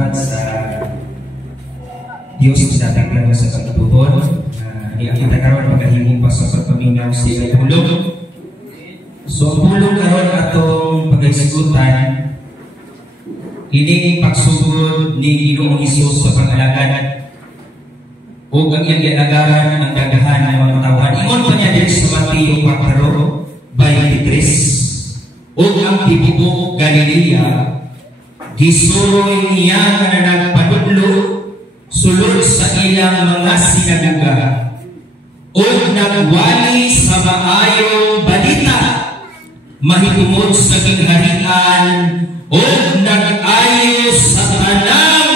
salamat sa Diyos sa taglaw sa pagtuhon. Kita karon magahimong pa sa pagpaminaw sa pulong. So ang pulong karon atong paghisgutan, ini pagsugod ni Ginoong Hesus sa pag-alagad o ang iyang ginagaran ang dagahan ng mga tawhan. Ingon pa niya din sa Mateo 4:23, o ang tibok Galilea gisuroy niya na nagpadudlo sulod sa ilang mga sinagoga o nagwali sa maayong balita mahitungod sa kingharian o nag-ayo sa tanang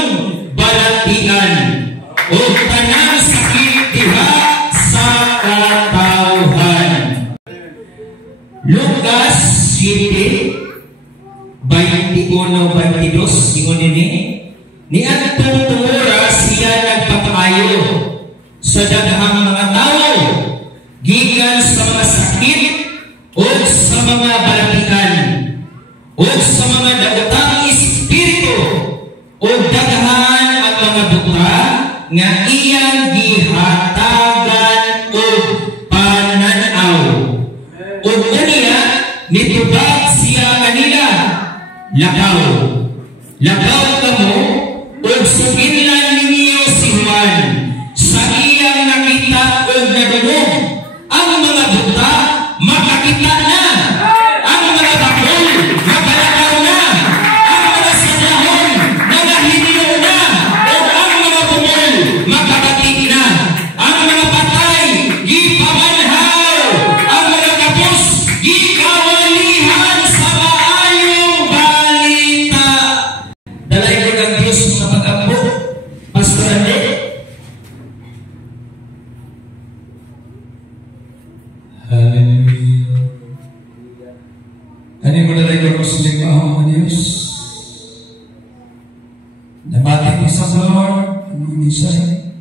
balatian o tanang sakit diha sa katawhan. Lucas 7:21-22 ingon nini, niadtong tumura siya nagpapaayo sa daghang mga tao gikan sa mga sakit o sa mga balatian o sa mga dagutang espiritu o daghan ang mga buta nga iyang gihatagan o pananaw. O kaniya nitubag siya kanila, lakaw kamo o suginlan ninyo si Juan sa iyang nakita o nadulog. Ang mga buta makakita na, ang mga bakol makalakaw na, ang mga sadahon nagahinyo na, o ang mga bumol makabatik na, ang mga patay gipamanhaw, ang mga kapos gikawalihan sa maayong balita. Dalay ko ng Diyos sa pag-ampo, Pastor Ande. Hallelujah. Ano yung malalay ko sa mga Diyos? Nabati ko sa Lord, ang mga misay.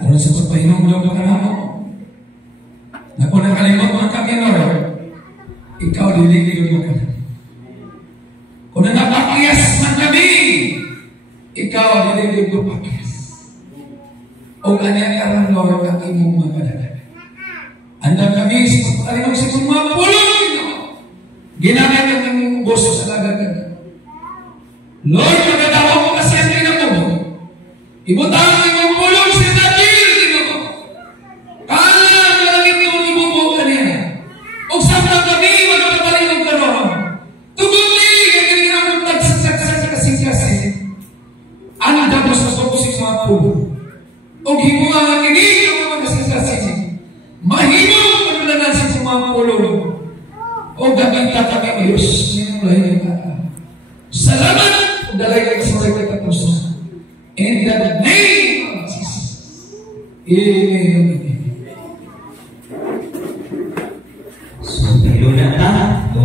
Aron sa pagpahinom daw ka na mo. Naku nakalimot mo kami, Lord. Ikaw diligid mo ka na. Kung napakyas man kami, ikaw diligid mo pakyas. O ganyan ka Lord, ang imong mga kadala. Andang kami sa pagpahinom sa mga pulong. Ginamit ang imong boso sa lagagan. Lord, magkatawa mo kasi ang kinamo. Ibutang ang imong pulong sa dagil. Kala ang langit yung ibubuo ka niya. O samtang kami, magkapalinom ka ron. Tuguli, ang kinamong tagsasaksak sa kasing-kasing. Andang mo sa sokusing mga pulong. O himunga ang kinig ang mga kasing-kasing. Mahimong paglanan sa mga pulong. O gaganta kami Diyos. Ninulay ka. Salamat. O dalay ka sa mga katapusan. In the name of Jesus. Amen. So, pero na ta, o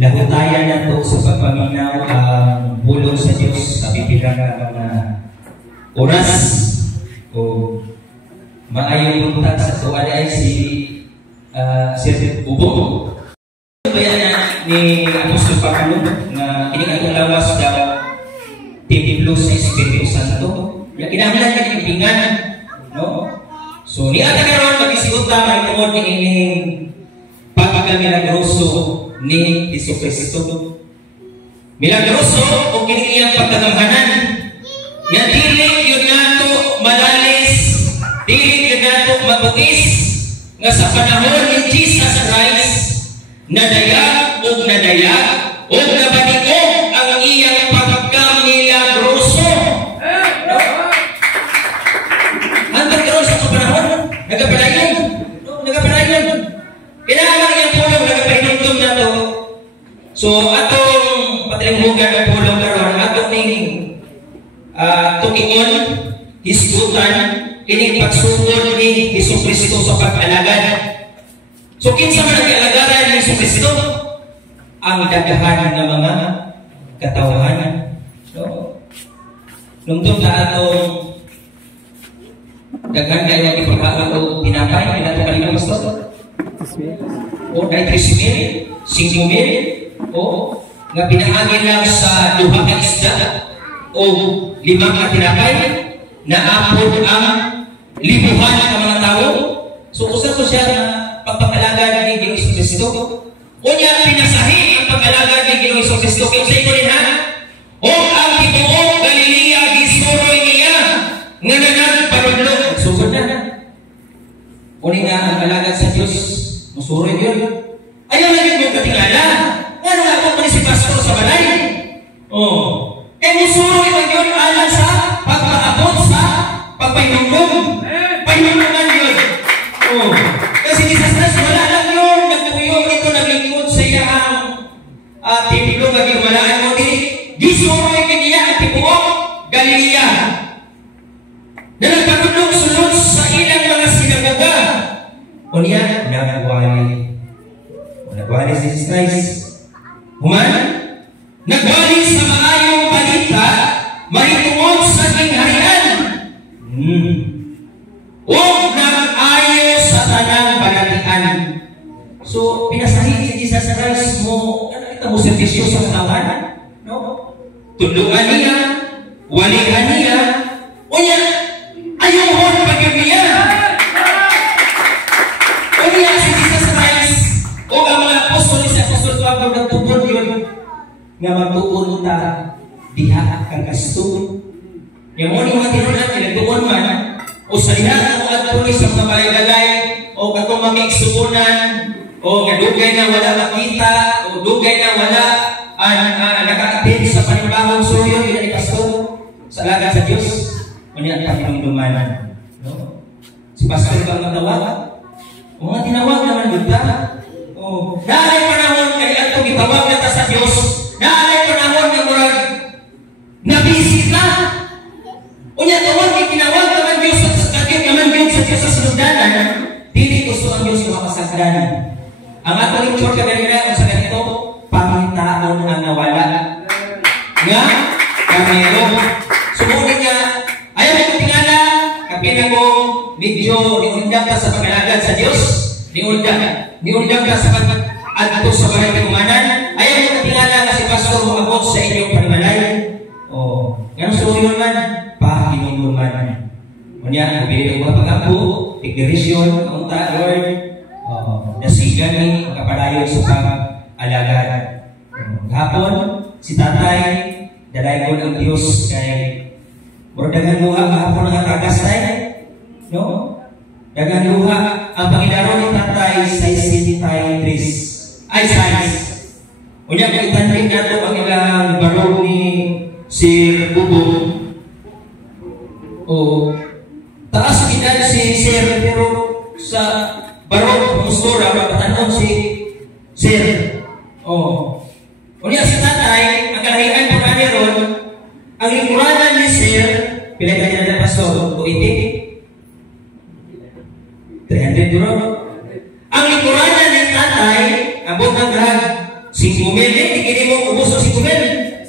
lahutayan na to sa pagpaminaw ang bulong sa Diyos sa bibigyan ng mga oras o maayong buntag sa tuwala ay si Sir Ubong. Bayan na ni Apostol Pablo na kinilang lawas daw Templo sa Espiritu Santo. Yung kinahanglan niya ibingan, no? So, niya karon mag-isiguta may tungod ni ining pagkamilagroso ni Jesucristo. Milagroso o kiniyang pagkagamhanan. Nga dili yun nato malalis, dili yun nato mabugis, nga sa panahon ni Jesus Christ, nadayag o nabaliog ang iyang pagkamilagroso. No? Hanggang karoon sa panahon, nagapalayon. Kailangan niyang pulong, nagapahinumdum na to. So, atong patrimbugan ng pulong karoon, atong tukingon, hisgutan, kining pagsugod ni Jesucristo sa pag-alagad. So, kinsa man ang alagaran ni Jesucristo? Ang daghan ng mga katawhan. So, lumdum na atong daghan kayo ang ipagkakaw o pinapay, pinatong kanina Pastor? O, dahil 3,000, 5,000, o nga pinaangin lang sa 2 ka isda o 5 ka tinapay na apod ang libuhan ka mga tao. So usa ko siya na pagpapalagad ni Ginoong Kristo. Unya pinasahi ang pag-alagad ni Ginoong Kristo kay sa rin ha. O ang tibuok Galilea gisuroy niya nga nanagparudlo. Sugod na. Uni nga ang alagad sa Diyos, musuroy yun. Ayaw na yun yung katingala. Ano nga kung si pastor sa balay? Musuroy man yun alang sa pagpaabot sa pagpahinungkong. Pahinungkongan yun. Kasi disastas, wala lang yun. Nagpuyong ito, naglingkod sa iya ang tipilo, naging mo din. Gisuroy niya ang tibuok Galilea. Na nagpatulong sunod sa ilang mga sinagoga. O niya, nagwali. Nagwali si Jesus Christ. Nagwali sa maayong balita, mahitungod sa kingharian. O nag-ayo sa tanang balatian. So, pinasahin si Jesus Christ mo, kita mo servisyo sa katawan? No? Tulungan niya, walihan niya, o niya, ayuhon pag-ibig niya. O niya si Jesus Christ, o ang mga apostol, si Apostol Pablo, nagtutun yun, nga magtutunta, diha kang kasto. Yung mga tinunan, pinagtuon man, o sa lihat ng mga tulis sa mga balay-balay, o katong mamigsuunan, o nga dugay na wala makita, o dugay na wala naka-attend sa panibahong suyo, yun ay pastor, sa lagat sa Diyos, o niya ang Panginoon. No? Si pastor bang matawag? O mga tinawag naman doon ka? O, naalay panahon, kaya itong itawag na ta sa Diyos, naalay panahon ng murag, nabisita. O niya tawag, ikinawag naman Diyos sa kakit naman Diyos sa Diyos sa sinugdanan, dili gusto ang Diyos na makasagdanan. Ang ato lecture kaganina, kung sa ganito, pangitaon ang nawala. Nga, kamero. Sumunin niya, ayaw mo tingala, kapila ko, medyo niundang ka sa pag-alagad sa Diyos, niundang ka sa pag-adto sa bahay kumanan, ayaw mo tingala na si pastor mo abot sa inyong panimalay. Ngayon suyon man, pakinong man. Kunya, bibili ko pag-apo, ignirisyon, unta, Lord, nasigan ni kapalayo sa pag-alagad. Hapon, si tatay, dalay ko ng Diyos kay dagang luha, hapon nga tagas tayo. No? Dagang luha, ang Panginoon ni tatay sa isintitay ay size. Kunya, kaitan rin nato ang ilang barong ni Sir Bubo. Taas edad si Sir, pero sa barong mustura, mapatanong si Sir. Kunya si tatay, ang kalahian pa kanya ron, ang lingkuranan ni Sir, pinagkanya na pastor, 280? 300 ron. Ang lingkuranan ni tatay, abot ng lahat, 5,000, hindi mo ubos ng 5,000.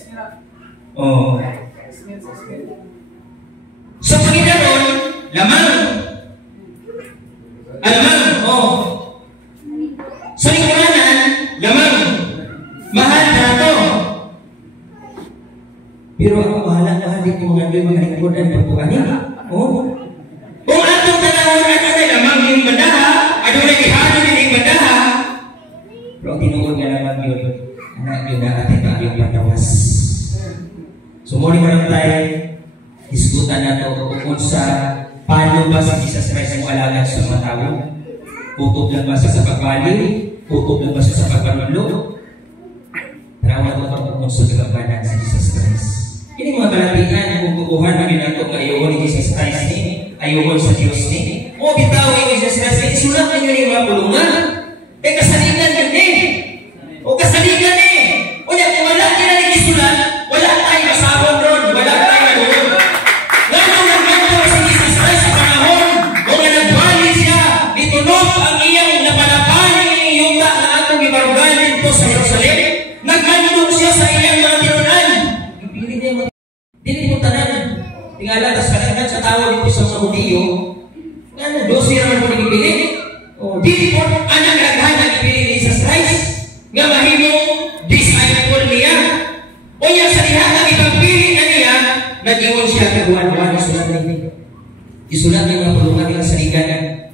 Sa Panginoon, lamang. Sa lingkuranan, lamang. Mahal na ito. Pero ako mahal din yung mga lingkuran ng pagpukanin. Kung atong tanawin at anay lamang yung bandaha, ano na ihano din yung bandaha. Pero ang tinuod nga naman yun, anak yun na ating bagayong patawas. Sumuli mo lang tayo, isgutan na ito kung sa paano ba si Jesus Christ mo alagad sa mga tao. Kutob lang ba siya sa pagbali? Kutob lang ba siya sa pagpanulog? Tarawa ito kung sa kagabanan sa Jesus Christ. Ini mga balatian kung kukuhan na ginatong ayuhon ni Jesus Christ ni, ayuhon sa Diyos ni. O bitawin ni Jesus Christ, isulat ninyo ni mga pulungan. Kasaligan yun eh. O kasaligan eh. O niya, kung wala kinalig isulat, wala tayong masabon ron, wala tayong maluhon. Ganong nagganto si Jesus Christ sa panahon, o nga nagwali siya, ditulog ang iyang napalapan ni Yuta na atong ibarugan dito sa Jerusalem. Naghandog siya sa iyang mga tinunan. Dili mo tanan. Tingala, tas kanagan sa tawag dito sa mga Hudiyo, nga 12 naman mo nagipili. Dili po, anak naghan nagipili ni Jesus Christ, nga mahimong disciple niya. nag-iwan siya kaguan-guan isulat niya. Isulat niya mga pulungan niya sa ligan.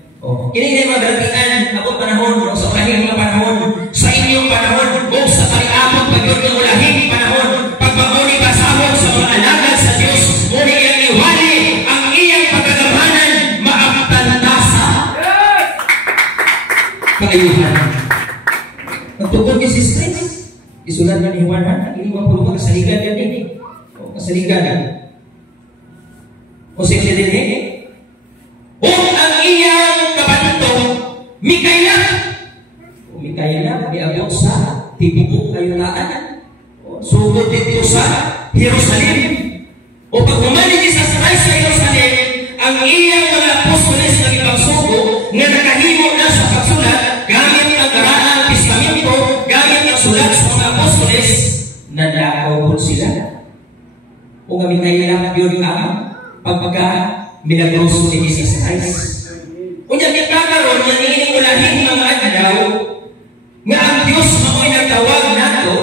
Kini mga berartian, ako panahon, sa ulahing mga panahon, sa inyong panahon, o sa pag-amot pag-yun ng ulahing panahon, pagmamuni pasahod sa mga alagad sa Diyos, muli ang iwali ang iyang pagkagabanan, maaptantasa. Kaayuhan. Nagtugon ni si Stress, isulat niya ni Juan, ini mga pulungan kasaligan yan din. Kasaligan. O siya din eh. O ang iyang kabanto, Mikaela. O Mikaela, diabot sa tibubok kayulaan. O sugod dito sa Jerusalem. O pag humalik sa Christ sa Jerusalem, ang iyang mga apostoles ng ibang sugo na nakahimo na sa pagsulat, gamit ang Karaang Testamento, gamit ang sulat sa mga apostoles, nanakaw po sila. O nga Mikaela, yun ang pagpagka-milagroso ni Jesus Christ. Kung yan kakaroon, yan ining ulahin mga adlaw, nga ang Diyos mao'y nagtawag na to,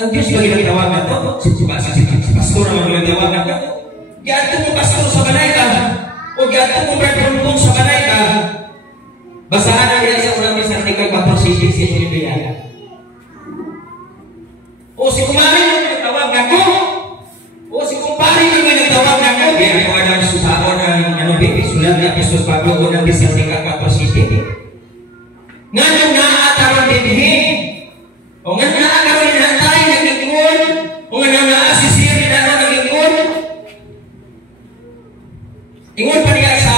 ang Diyos ba ginagtawag na to? Si pastor ang ginagtawag na to? Giato mo pastor sa balay ka, o giato mo bertrumpong sa balay ka, basahan na nila sa unang Tesalonika 4:6-7. O si kumarin ang ginagtawag na to, o si kumpari na may nagtawag na ko, kaya ako alam susaon ng sulat ni Apostol Pablo o ng Tesalonika 4:7. Nga nung naataron din o nga naataron na tayo nag-ingon, o nga nang naasisir na nag-ingon, ingon pa niya sa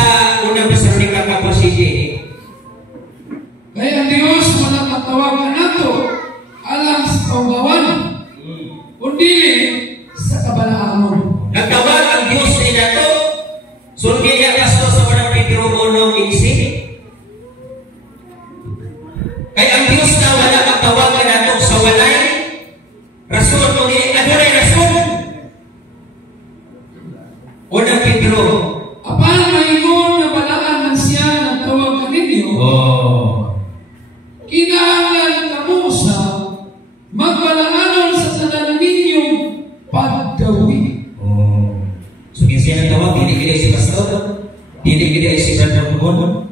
unang Tesalonika 4:7. Kaya ang Diyos walang natawagan nato alang sa kaugawan, kundi sa kabalaan. Nagtawag ang Diyos sa inato. Sulgi niya pastor sa unang Pedro 1:15. Kaya ang Diyos na wala magtawag na nato sa walay rason o adunay rason. Unang Pedro. Apan maingon na balaan man siya ng tawag ka ninyo. Kinahanglan kamo sa magbalaanon sa tanan ninyong pagdawi. So kinsiya ng tawag, hindi si pastor, hindi si Brother Pugon.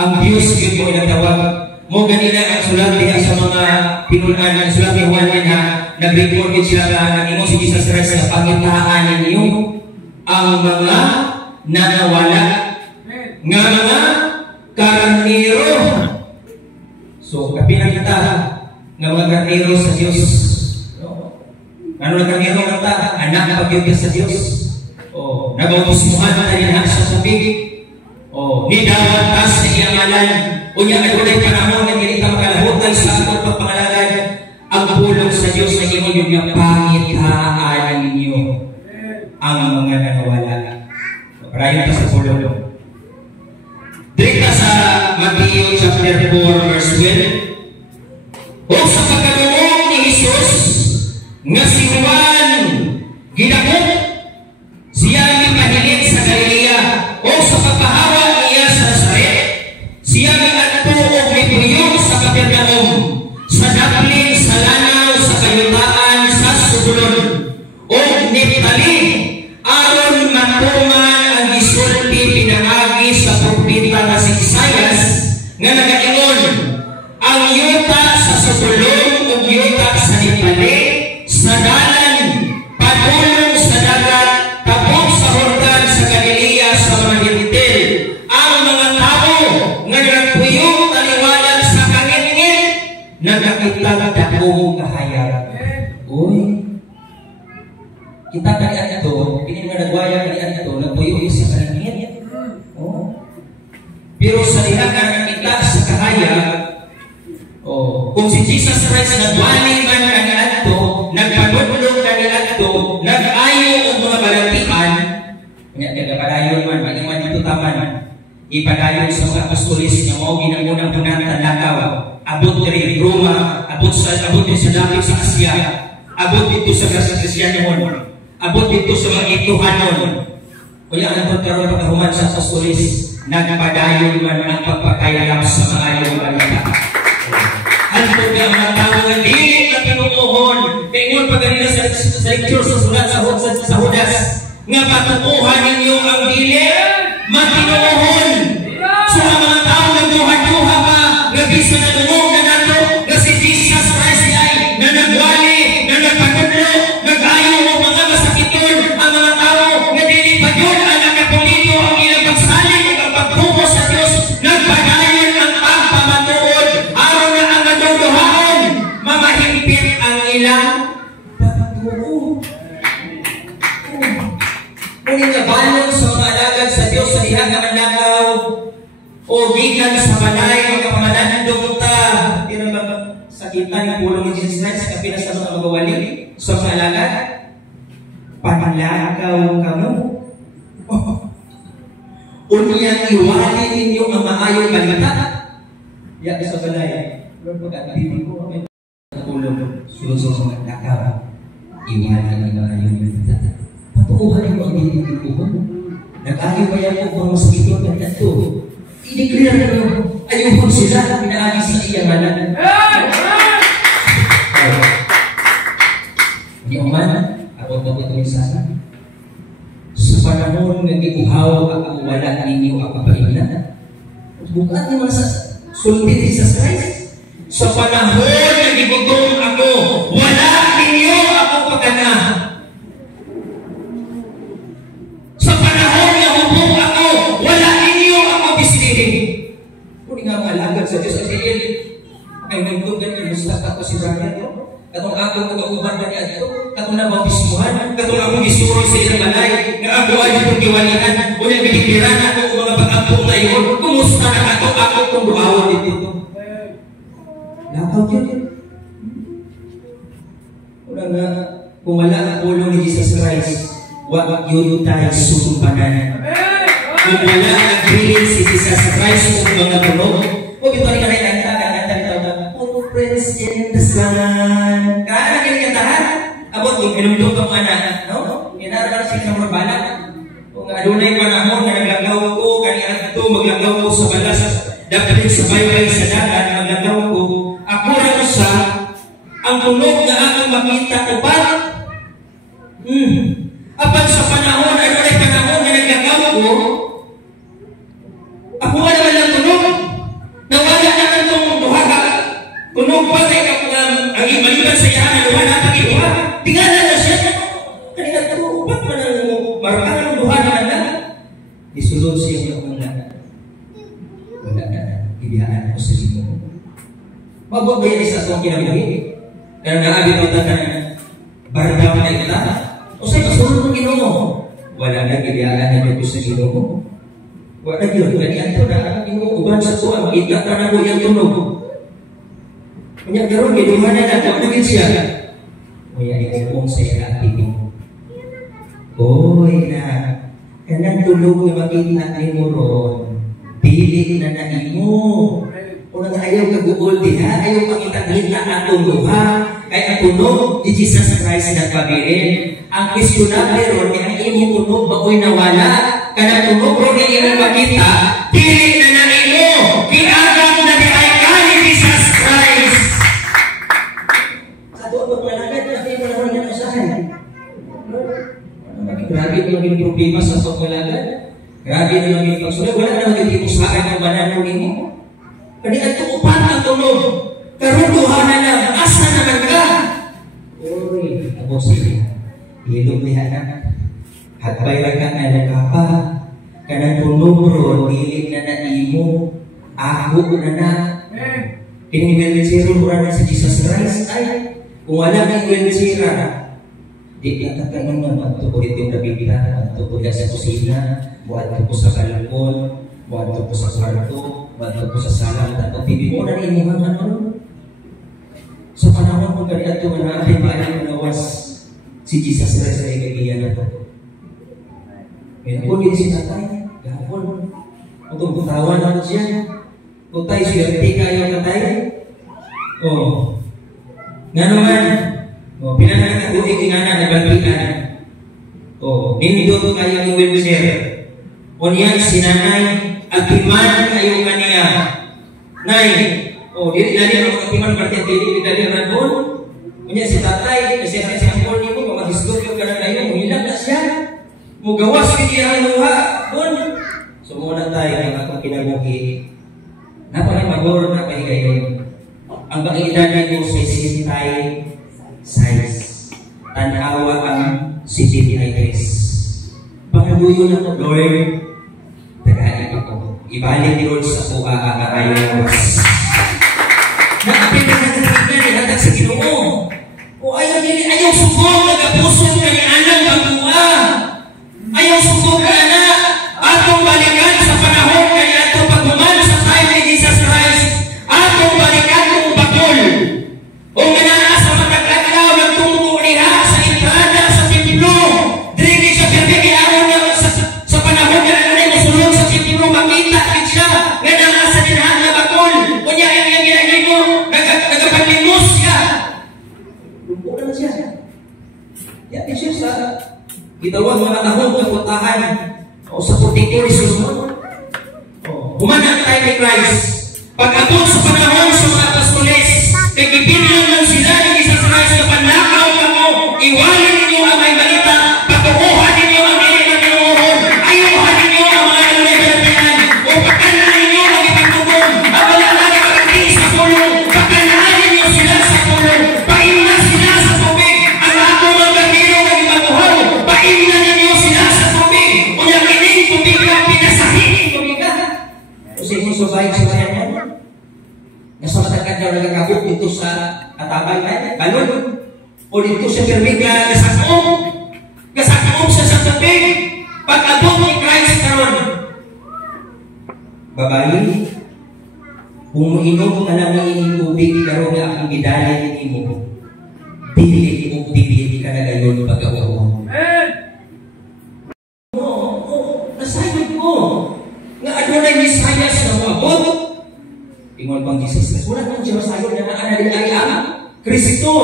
Ang Diyos yun mo nagtawag. Mo ganina ang sulat diha sa mga pinunan ng sulat ni Juan na nag-record din sila na nag-ingon si Jesus Christ sa pangitaan ninyo ang mga nanawala nga mga karnero. So kapilang kita nga mga karnero sa Diyos. Ano na karnero ng ta? Anak pag-ibig sa Diyos. Nabautismuhan na rin sa tubig. Nidawat tas sa iyang ngalan. Unya ay walay panahon na hindi ka makalahutan sa akong pagpangalagan. Ang pulong sa Diyos na inyo yung pangitaan ninyo ang mga nanawala. Parayon pa sa pulong. Dito sa Matthew chapter 4 verse 12. O sa pagkalunong ni Jesus nga si Juan ginakot siya may pahilit sa Galilea o sa pagpahawa niya sa Nazaret. Siya may nagtuog may buyog sa Capernaum, sa daplin, sa lanaw, sa kayutaan, sa Subulon o Neptali, aron matuman ang gisulti pinangagi sa propeta na si Isaias nga nagaingon, ang yuta sa Subulon o yuta sa Neptali, sa dalan, padulong sa dagat, tapos sa Jordan sa Galilea sa mga hintil, ang mga tao nga nagpuyong taliwalag sa kangit-ngit, nagkakitang dakong kahayag. Uy, kita kalian ito, pinagwaya kalian ito, nagpuyong sa kangit-ngit. Pero sa dihagan kita sa kahayag, kung si Jesus Christ nagwali man kanian ito, nagpadulong kanian ito, nag-ayo ang mga balatian, nagpadayon man, pag-iman dito taman, ipadayon sa mga apostolis na mo ginangunang punatan lakaw, abot rin Roma, abot din sa dapit sa Asya, abot dito sa Kristiyanon, abot dito sa mga Ituhanon. Kaya ang pagkaroon pagkahuman sa apostolis, nagpadayon man ang pagpakayalap sa mga ayaw balita. Hantod nga mga tao nga dili na pinuuhon, kaingon pa ganila sa lecture sa sulat sa Judas, nga patukuhan ninyo ang dili matinuohon. So ang mga tao nagduha-duha pa, nga bisa na tungog na nato, nga si Jesus Christ ay na nagwali, na nagpagudlo, nag-ayo mo mga masakiton, ang mga tao nga dili pa yun ang nakapulido ang ilang pagsalig ang pagtubo sa Diyos, nagpadayon ang pagpamatuod, araw na ang naduduhaon, mamahimpit ang ilang pagtubo. Kung inabalon sa mga alagad sa Diyos sa diha nga manlakaw o gikan sa balay o kapamananan dungta, di na ba sakitan ng pulong ni Jesus Christ kapila sa mga magawali sa mga alagad? Panlakaw kamo. Unyang iwali ninyo ang maayong balita. Ya sa balay. Pag-activity ko, may pulong sulusong sa mga lakaw. Iwali ang maayong balita. Patuuhan mo ang dito ko. Nag-ayaw kaya po kung masakitin ka na ito. I-declare na nyo, ayun sila, pinaagi sa iyang anak. Hindi man, ako ito sana. Sa panahon na iuhaw ang wala ninyo ang kapahina. Bukat naman sa sulpit ni Jesus Christ. Sa panahon na igutom ako, wala ninyo ako pagkana. Sa panahon na hubog ako, wala ninyo ako bisnihin. Kung nga malagad sa Diyos at Iil, ay nagtugan niyo, musta ako si Brian. Katong ako mag-uban na niya ito, katong nababismuhan, katong ako gisuro sa ilang balay, na ako ay itong kiwalihan, o nagbidikiran ako kung mga pag-ampong na yun, kumusta na ako kung duawan dito. Lakaw yun. Wala nga, kung wala ang pulong ni Jesus Christ, wag yun tayo susumpanan. Kung wala ang bilin si Jesus Christ kung mga tulog, kung ito rin ka na kanta, friends in the sun. Kaya na kinatahan? Abot, yung pinumdong kang anak, no? Kinaralan siya sa mga kung adunay panahon na naglagaw ko, kanilang ito, maglagaw ko sa balas, dapat sa baybay sa dagat, maglagaw ko. Ako rin siya, ang tunog na akong makita ko ba? Apan sa panahon, adunay panahon na naglagaw ko, ako nga naman lang tunog. Nawala naman itong duha ka. Tunog ba tayo ang maliban sa iyan na duha na pag-iwa? Tingala na siya. Kanina ito, ba't man ang maraming ang duha naman na? Isulod siya yung wala. Wala na. Ibiyaan ko sa sino. Mabot ba yan isa itong kinabuhi? Kaya naabit ang tanan bardaw na ita. O sa'yo, kasunod ng Ginoo. Wala na, ibiyaan na ko sa Ginoo. Wala yun, ganyan ito na inuuban sa tuwa, makita ka na ko yung tunog. Kanya karoon, ginuman na natin, nagin siya. Kaya iupong sa ilatid mo. Oy na, kanang tulog na makita ay mo ron, pili na naimo. Kung ayaw kag-uol diha, ayaw makita-kita ang tuluha, kaya ang tunog ni Jesus Christ na pabilin. Ang questionable ron, ang imong tunog, bakoy nawala, kanang tunog ron ni imong makita, pili na naimo, kinagap na ni ay kani Jesus Christ. Sa tuwa paglalagad, natin mo naman yan usahan. Grabe na maging problema sa paglalagad. Grabe na maging pagsulat. Wala na maging usahan ng banano nimo. Kani ang tuupan ang tunog. Karuduhan na lang. Asa naman ka? Uy, ako siya. Hilog niya na. Hatbay lang ka nga nagkapa. Kanang tunog ron, hilig na naimo. Ako na na. Pinigwelitsiro mura na sa Jesus Christ. Ay, kung wala kang gwelitsira, di natatanong na magtukulit yung nabibila, magtukulit sa kusina, buhat ko sa kalakon, buhat ko sa kwarto, buhat ko sa sala, at pibi mo na rin yung ano. Sa panahon kung ganyan ito, manapin ba ay manawas si Jesus Christ ay kaibigan na ito. Ngayon po, hindi si tatay, gahapon. Kung putawan ako siya, kung tayo swerte kayo katay, nga naman, pinanang ako ikinana na bagbikan. Nindot kayo ng wheelchair. O niyan, sinanay, atiman kayo kaniya. Nay, dili dali ang atiman, bakit dili dali ang doon? O niyan, si tatay, kasi ang pol niyo, magisgot yung kanang layo, umilag na siya. Mugawas kini ang luha. Doon. So muna tayo ng atong kinabuhi. Napakimagor na kahigayon. Ang pag-iidanan mo sa sisintay size. Tanawa ang CTTIS. Pangaluyo na ko, Lord. Tagain ako. Ibalik ni Lord sa kuha aarayon. Nakapit na nagkakita ni Hatak sa Ginoo. O ayaw sugod, nagapusog na ni Anang Bagua. Ayaw sugod ka na. Atong balikan sa panahon kaya atong pagbuman sa time ni Jesus Christ. Atong balikan kung bakol. O manana sa matag-adlaw, nagtungko niya sa entrada sa templo. Dili siya pinagay araw sa panahon na nanay masulong sa templo. Makita siya nga nasa dinahan na bakol. Kunya ang ginagay mo, nagapaglimos siya. Lumpo na siya. Yan siya sa gitawang mga tahong kaputahan o sa putikuri susunod. Humanap tayo ni Christ. Pag-abot sa panahon sa mga apostoles, nagipinlan lang sila ni Jesus Christ na panakaw na mo, iwanin ninyo ang may balita, patukuhan ninyo ang iliman ng uhod, ayuhan ninyo ang mga nalagalapian, o pagkalaan ninyo ang ipagtugong, at wala na nakakati sa pulong, pagkalaan ninyo sila sa pulong, paimna sila sa tubig, ang ato mga gabiro ng ibabuhaw, paimna ninyo sila sa tubig, o yung ining tubig na pinasahihin tubig ka. O si Jesus ay sa kanya, nasa matagad daw nagkakabot dito sa katabay na balon o dito sa permiga gasakop siya sa tubig pag-abot ni Christ karon. Babae, kung inom ka lang ng tubig karon na akong gidalay ni mo, dili mo pipili ka na gayon pag-abot. Nasayod mo nga ano na yung Messiah sa mabot. Ingon pang Jesus Christ. Wala nang Diyos ayaw na naanali ay ang Kristo.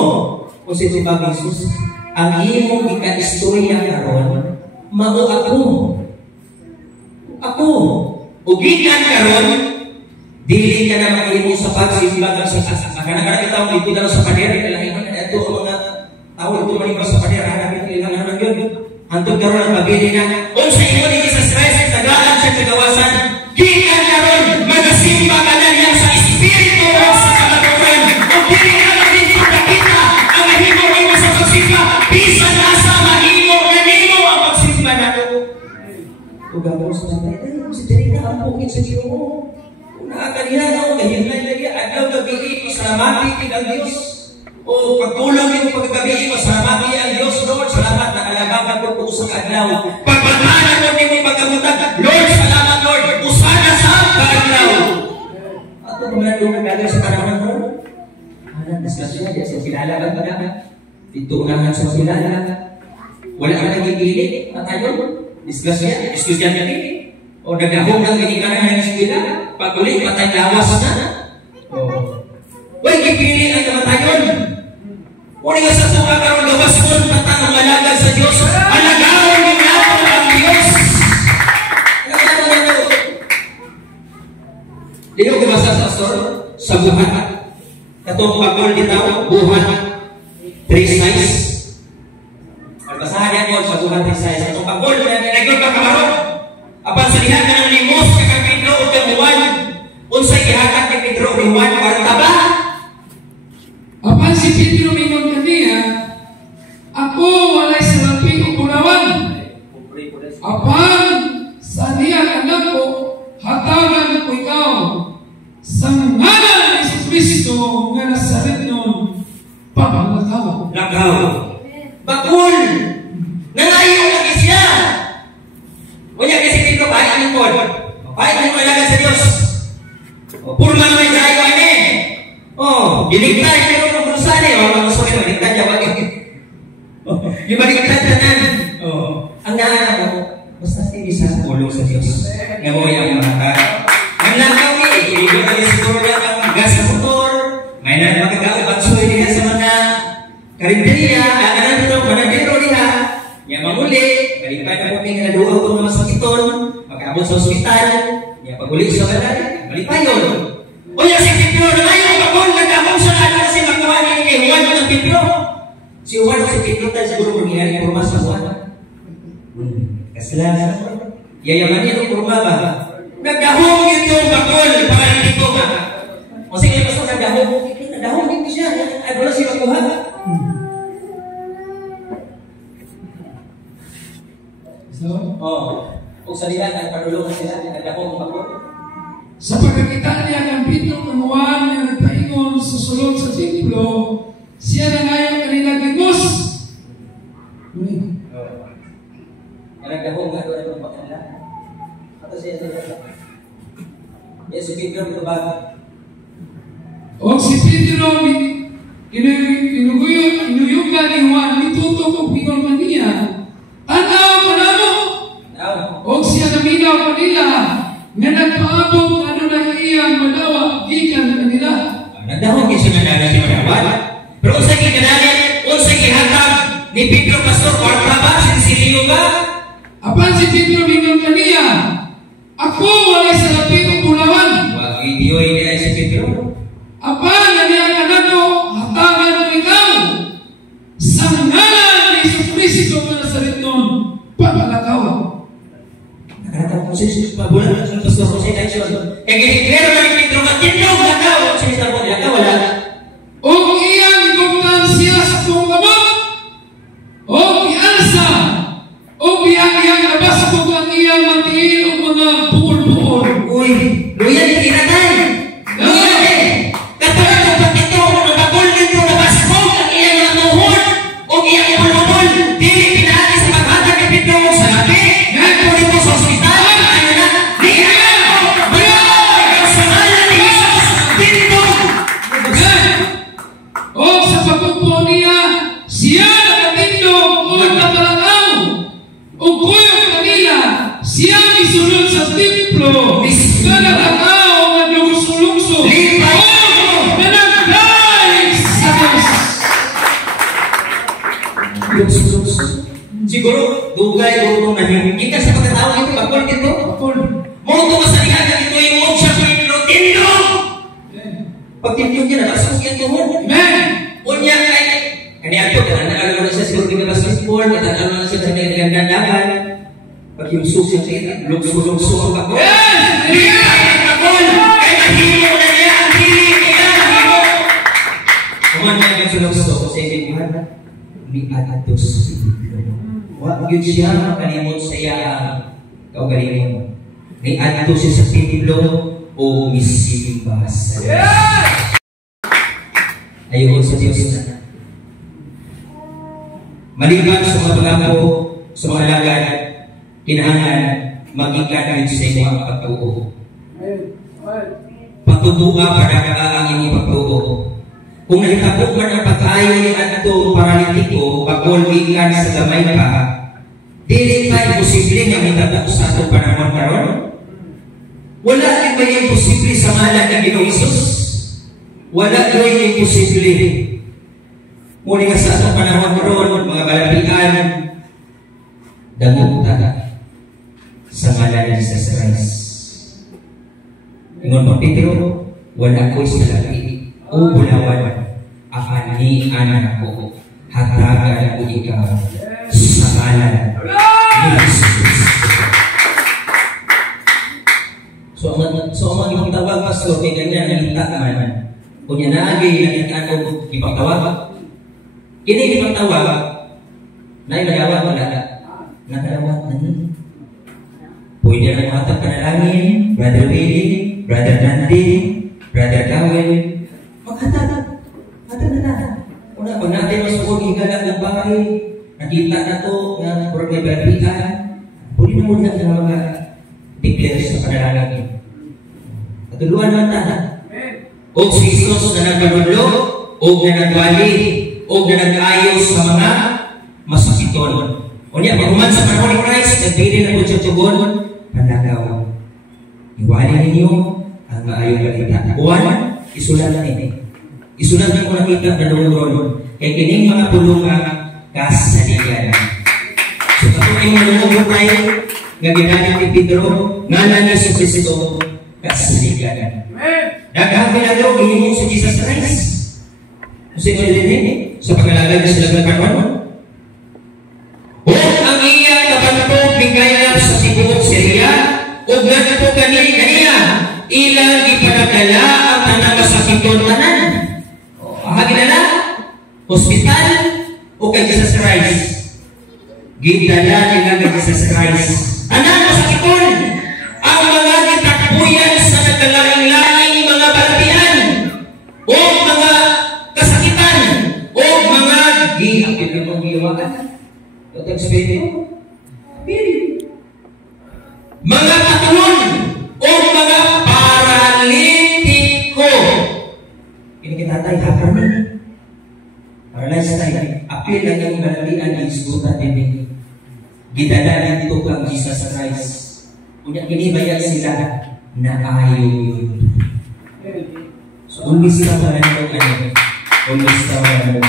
O si Tibag Jesus, ang imong ika-istorya karon, mao ako. Ako. Ugikan karon, dili ka na makahimo sa pagsimbagan sa kanang-kanang itaw dito daw sa pader. Kailangan ito ang mga tao ito maniba sa pader. Hanapin kailangan naman yun. Hantod karon ang pabili na. Kung sa imo ni Jesus Christ, tagaan siya kagawasan. Gikan karon, magasimba ka na niya sa Espiritu o sa kamaturan. O dili ka na dito nakita ang mahimo mo sa pagsimba. Bisa na sa mahimo na nimo ang pagsimba na ito. O gagawin sa tatay, si dili na ang pungin sa Ginoo. Kung nakakalihan ako, kahinlay lagi, agaw gabi, salamati ang Diyos. O pagtulong nito pagkagabi, salamati ang Diyos, Lord, salamat na alagapan ko po sa kadlaw. Pagpagmana ko nimo pagkamutan, Lord, salamat, Lord, usana sa kadlaw. Ato kung nagagawin sa panahon mo, diskusyon niya, sa kilala ka ba na? Dito unahan sa kilala. Wala ka nagigili, matayon. Diskusyon niya din. O nagahong ng ginikanan ng eskwela, pag ulit, patay lawas na. Huwag kipili ang kamatayon. Kung nga sa tuka karong gawas mo, patang ang malagag sa Diyos, malagawin mo na ang Diyos. Dito ko basa sa pastor, sa buhat. Katong pagkol dito, buhat, 3 size. Magbasahan yan mo sa buhat 3 size. Katong pagkol, naging kakamaro. Apan sa lihat ka ng limos, kang Pedro o kang Juan, unsay ihakat kang Pedro o Juan, kwarta ba? Apan si Pedro mingon kaniya, ako walay salapi o kunawan. Apan sa niya anak ko, hatagan ko ikaw. Sa ngalan ni Jesucristo nga Nazaretnon, paglakaw. Lakaw. Bakul! Nangayo lagi siya! Kunya kasi Pedro, bahay ang Lord. Bahay ang malagan sa Diyos. Purman may tayo ani. Diligtad pero kung berusaha ni, mga sorry, maligtad niya, wag yung maligtad na nan. Ang naano, basta isa sa ulong sa Diyos. Nga mo yung mga ang lakaw ni, ibigay na siguro niya ang gas sa motor, may na makagawagsoy niya sa mga karinderya, ano ito, manadero niya, niya mamuli, kalipad na puming na duha ko ng masakiton, pag-abot sa ospital, niya pag-uli sa balay, malipayon. O yan si Pedro na ngayon, pag-ul, nagkakong sa ano kasi magkuha niya kay Juan ng Pedro. Si Juan, si Pedro tayo siguro mangyari porma sa Juan. Kasla. Yayaman niya itong kurma ba? Nagdahong ito bakol. Pangalan dito ba? O sige, basta nagdahong. Nagdahong dito siya. Ay, wala siya makuha. So, Kung salita, nagpadulungan sila. Nagdahong bakol. sa pagkakita niya ng Pedro ng Juan na nagpaingon sa sulod sa templo, siya na ngayon kanila gibos. Nagdahong nga doon ang bakala. Ato siya sa si Pedro ito ba? O si Pedro, inuyugan ni Juan, nituto kong pingon man niya. Tanaw ko na mo! O siya naminaw kanila, nga nagpaabot ano na iyang madawa, gikan kanila. Nagdahong siya na nalang si Panawan. Pero kung sa kikanalan, kung sa kihatag ni Pedro Pastor, kwarta ba? Sinsiliyo ba? Apan si Pedro mingon kaniya, ako walay sa lapi o bulawan. Wag video ini ay si Pedro. Apan naniyakan ako, hatangan mo ikaw. Sa ngalan ni Jesucristo na sa ritnon, papalakaw. Nakatapos ko si Pabulan, sa Pastor Jose Action. Kaya ginigero na ni Pedro, matindog lakaw. Sinita po, lakaw wala. O iyang igugtan siya sa kong gamot. O ialsa. O iyang labas ko ang iyang matiin o mga bukol-bukol. Uy, luyan ni Kinatay. Luyan eh. Katulad ng pagkito, nabakol nito, nabaskog ang iyang mga tuhod o iyang bukol-bukol. Dili pinahali sa paghatag ni Pedro sa labi. Nagpunin mo sa ospital. Ayaw na. Liyan! Bayan! Sa ngalan ni Jesus. Dito! O sa pagpupo niya, siya nakatindog o nagpapalakaw. O kuyong kanila, siya misunod sa templo. Nanatakaw ang lungso-lungso. O nanagday sa Diyos. Siguro, dugay ko itong nahihingin ka sa pagkatawag ito, bakol dito. Mga tumasalihan na dito yung huwag siya ko yung tindog! Pag tindog niya, nakasok yan tuhod. Amen. Unya kay kaniya to kanang na siya siguro di basketball kanang na siya sa nagdandagan pag yung susi siya lugso ako bakol kay mahimo na niya ang dili niya mahimo kuman niya yung lugso sa ibigan ni atos wa gyud siya kanimot sa iya kaugalingon ni atos sa templo o misimba sa ayaw sa Diyos na. Maliban sa mga pangako, sa mga lagad, kinahanglan magikan sa inyong pagtuo. Pagtutuwa para ang inyong pagtuo. Kung nahitabot man ang pag-ayo ni Adto paralitiko, pagkulbigan sa gamay pa, dili pa imposible nga mitabot sa atong panahon karon. Wala din ba yung imposible sa ngalan ng Ginoong Hesus? Wala yung imposible. Muli ka sa atong panahon karon, mga balapian, damuta sa ngalan ng Jesus Christ. Ingon pa Pedro, wala ko'y salapi o bulawan, akani anak ko, hatagan ko ikaw sa ngalan ni Jesus. So ang ipagtawag, Pastor, kay ganyan nalita man. Kung yan naagay, nakikano ipagtawag. Kini ipagtawag, na imadawag wala ka. Nakadawag na niya. Pwede na matap ka na langin, Brother Willie, Brother Nandi, Brother Gawin. Maghatag. Hatag na na. Una, pag natin masukog, higalang ng bahay, nakita na to, na puro may balapitan, pwede na muna sa mga declare sa panalangin. Katuluan man ta. O si Jesus na nagpanudlo, o na nagwali, o na nag-ayos sa mga masakiton. O niya, pag-uman sa panahon ni Christ, nagpili na po siya tugon, panagaw. Iwali ninyo ang maayong balita. Buwan, isulat na ini. Isulat na ko nakita na doon. Kaya kining mga pulungan kasaligan. So, kung ay manunugod tayo, nga ginagawa ni Pedro, nga na ni Jesucristo, kasaligan. Naghabi na daw, ihingo sa Jesus Christ. Kasi ito din sa pag-alagay na sila ng kanon. Huwag ang iya kapantog, bigay ug ngadto kaniya ilang gipadagala ang tanang masakiton tanan. Hagi na hospital o kay Jesus Christ. Gidala nila kay Jesus Christ. Tanang masakiton ang mga gitakbuyan sa nagkalaing-laing mga balapian o mga kasakitan o mga giapin na mga giyawakan. Ito eksperto. Mga katulon o mga paralitiko. Ini kita tayo hakar na. Paralyzed tayo. Apil ang yung balapian ng isbuta din. Gidala dito kang Jesus Christ. Kunya kinibayag sila na ayaw yun. So, umbis ka pa rin ano. Umbis ka pa rin ano.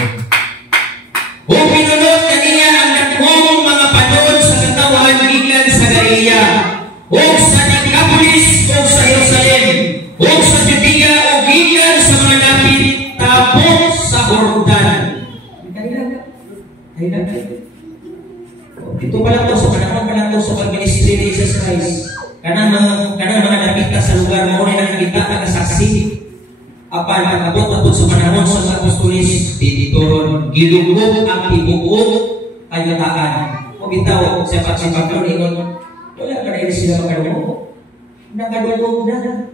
Kung pinunod na niya ang dakong mga panod sa katawan gikan sa Galilea, o sa Decapolis, o sa Jerusalem, o sa Judea, o gikan sa mga napit, tapos sa Jordan. Ito pa lang to, sa panahon pa lang to sa pag-ministry ni Jesus Christ. Kanang mga napita sa lugar mo rin nakikita na kasaksi. Apan nakabot sa panahon sa apostolis, ditoron gilugog ang tibuok kayataan. O bitaw, siya doon ingon, wala ka rin sila makadugog. Nakadugog na.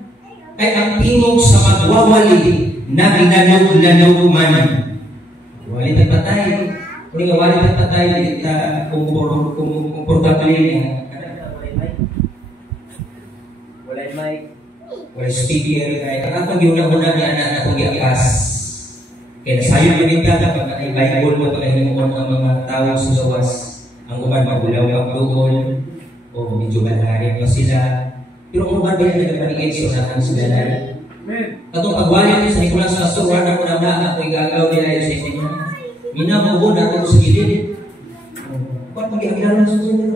Kay ang timog sa magwawali na ginanong-lanong man. Wali tagpatay. Kung nga wali tagpatay, kung portable niya. Walay mic. Wala speaker, kaya ang pag-iuna-una niya na itong i-akas. Kaya nasayo yun ka kapag ay Bible mo pagkahimuon ang mga tao sa lawas. Ang uman magulaw ang doon, o medyo malalim pa sila. Pero ang uman ba yung nagpaligid so na ang sila na. Katong pagwali sa Nicolas Pastor, wala ko na ako igagaw nila yung sa inyo. Minamubo na ako sa gilid. Ba't mag-iaglaran sa inyo?